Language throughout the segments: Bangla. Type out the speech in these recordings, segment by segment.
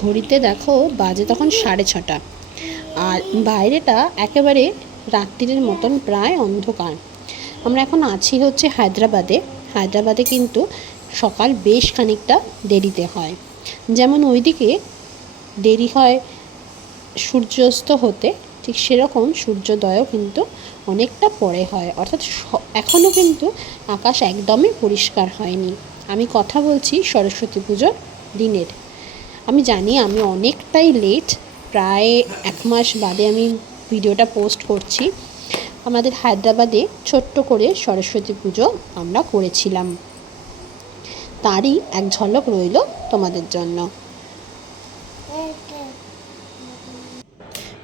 ঘড়িতে দেখো বাজে তখন 6:30, আর বাইরেটা একেবারে রাত্রির মতন প্রায় অন্ধকার। আমরা এখন আছি হচ্ছে হায়দ্রাবাদে কিন্তু সকাল বেশ খানিকটা দেরিতে হয়। যেমন ওইদিকে দেরি হয় সূর্যাস্ত হতে, ঠিক সেরকম সূর্যোদয়ও কিন্তু অনেকটা পরে হয়, অর্থাৎ এখনও কিন্তু আকাশ একদমই পরিষ্কার হয়নি। আমি কথা বলছি সরস্বতী পুজোর দিনের। আমি জানি আমি অনেকটাই লেট, প্রায় 1 মাস বাদে আমি ভিডিওটা পোস্ট করছি। আমাদের হায়দ্রাবাদে ছোট্ট করে সরস্বতী পুজো আমরা করেছিলাম, তারই এক ঝলক রইল তোমাদের জন্য।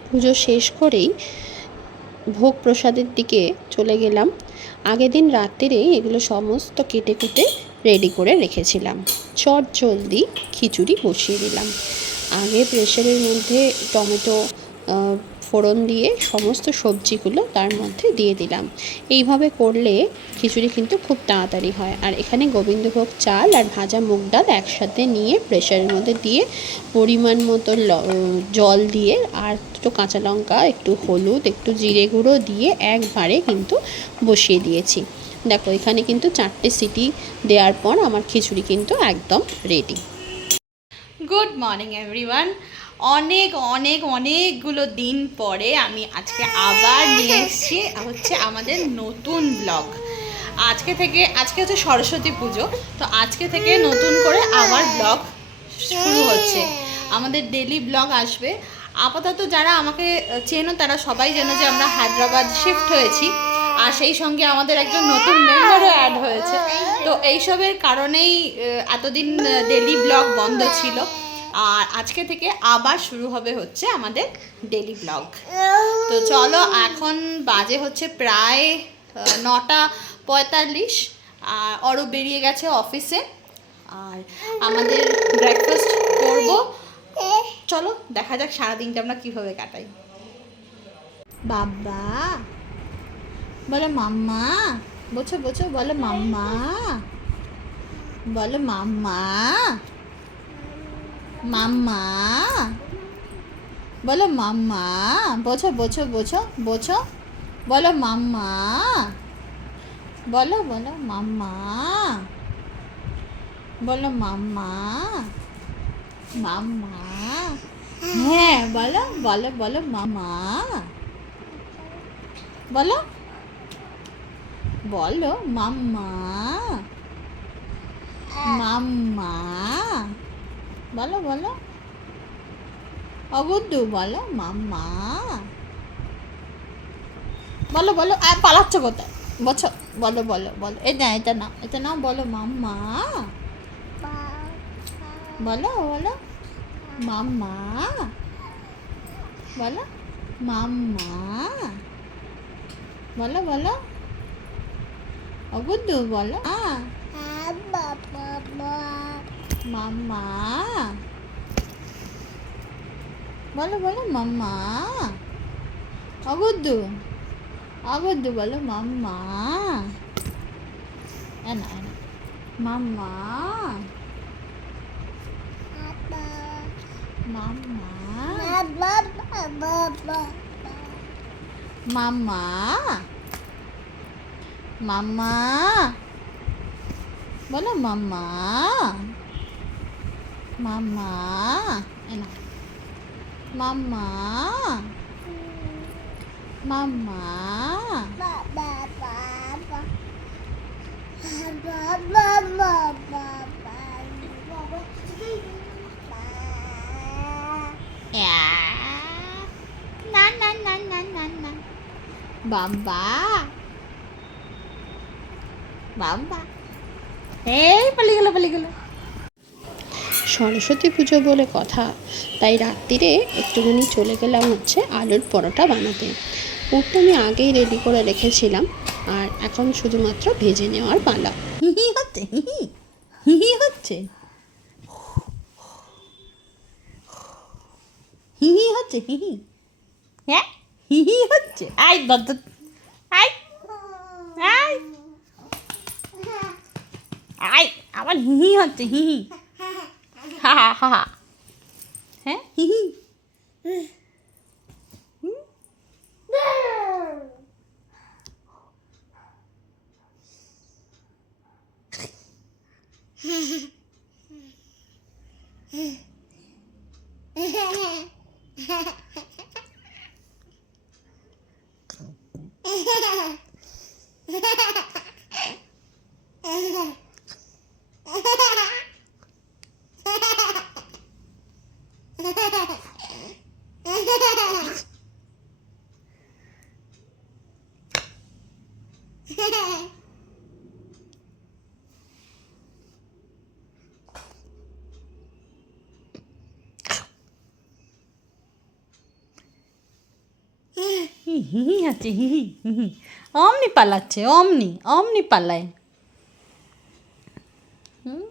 পুজো শেষ করেই ভোগ প্রসাদের দিকে চলে গেলাম। আগের দিন রাত্রিরেই এগুলো সমস্ত কেটে কুটে রেডি করে রেখেছিলাম। চট জলদি খিচুড়ি বসিয়ে দিলাম। আগে প্রেসারের মধ্যে টমেটো ফোড়ন দিয়ে সমস্ত সবজিগুলো তার মধ্যে দিয়ে দিলাম। এইভাবে করলে খিচুড়ি কিন্তু খুব তাড়াতাড়ি হয়। আর এখানে গোবিন্দভোগ চাল আর ভাজা মুগ ডাল একসাথে নিয়ে প্রেসারের মধ্যে দিয়ে পরিমাণ মতো জল দিয়ে আর দুটো কাঁচা লঙ্কা, একটু হলুদ, একটু জিরে গুঁড়ো দিয়ে একবারে কিন্তু বসিয়ে দিয়েছি। দেখো এখানে কিন্তু 4টে সিটি দেওয়ার পর আমার খিচুড়ি কিন্তু একদম রেডি। Good morning everyone. অনেকগুলো দিন পরে আমি আজকে আবার নিয়ে এসেছি হচ্ছে আমাদের নতুন ব্লগ। আজকে হচ্ছে সরস্বতী পুজো, তো আজকে থেকে নতুন করে আবার ব্লগ শুরু হচ্ছে। আমাদের ডেলি ব্লগ আসবে। আপাতত যারা আমাকে চেনো তারা সবাই জানো যে আমরা হায়দ্রাবাদ শিফট হয়েছি, আর সেই সঙ্গে আমাদের একজন নতুন মেম্বারও অ্যাড হয়েছে। তো এইসবের কারণেই এতদিন ডেলি ব্লগ বন্ধ ছিল, আর আজকে থেকে আবার শুরু হবে হচ্ছে আমাদের ডেলি ব্লগ। তো চলো, এখন বাজে হচ্ছে প্রায় 9:45, আর অরূপ বেরিয়ে গেছে অফিসে, আর আমাদের ব্রেকফাস্ট করব। চলো দেখা যাক সারাদিনটা আমরা কীভাবে কাটাই। বাবা বলো মাম্মা, বোঝো বলো মাম্মা, বলো মাম্মা, মাম্মা বলো মাম্মা, বোঝো বলো মাম্মা, বলো মাম্মা, বলো মাম্মা, মাম্মা, হ্যাঁ বলো মাম্মা, বলো মাম্মা, মাম্মা, বলো অগুদ্দু, বলো মাম্মা, বলো পালাচ্ছ কোথায়, বলো এটা নাও বলো মাম্মা, বলো মাম্মা, বলো মাম্মা, বলো অগুদ্দু, বলো মাম্মা, বলো মাম্মা, অগুদ্দু বলো মাম্মা, এনা মাম্মা, মাম্মা, মাম্মা, মাম্মা, বলো মাম্মা, মাম্মা, এনা মাম্মা, মাম্মা, না বাবা এই পালিয়ে গেল। সরস্বতী পুজো বলে কথা, তাই রাত্রিরে একটুখানি চলে গেলাম হচ্ছে আলুর পরোটা বানাতে। ওটা আমি আগেই রেডি করে রেখেছিলাম, আর এখন শুধুমাত্র ভেজে নেওয়ার পালা। হি হচ্ছে হ্যাঁ হি হচ্ছে। আই বদ্ধ আই আই আই আবার হি হচ্ছে হা হা হা। হি হি। হি হি হি আছে হি হি হি হি। অমনি পালাচ্ছে, অমনি অমনি পালায়। হুম।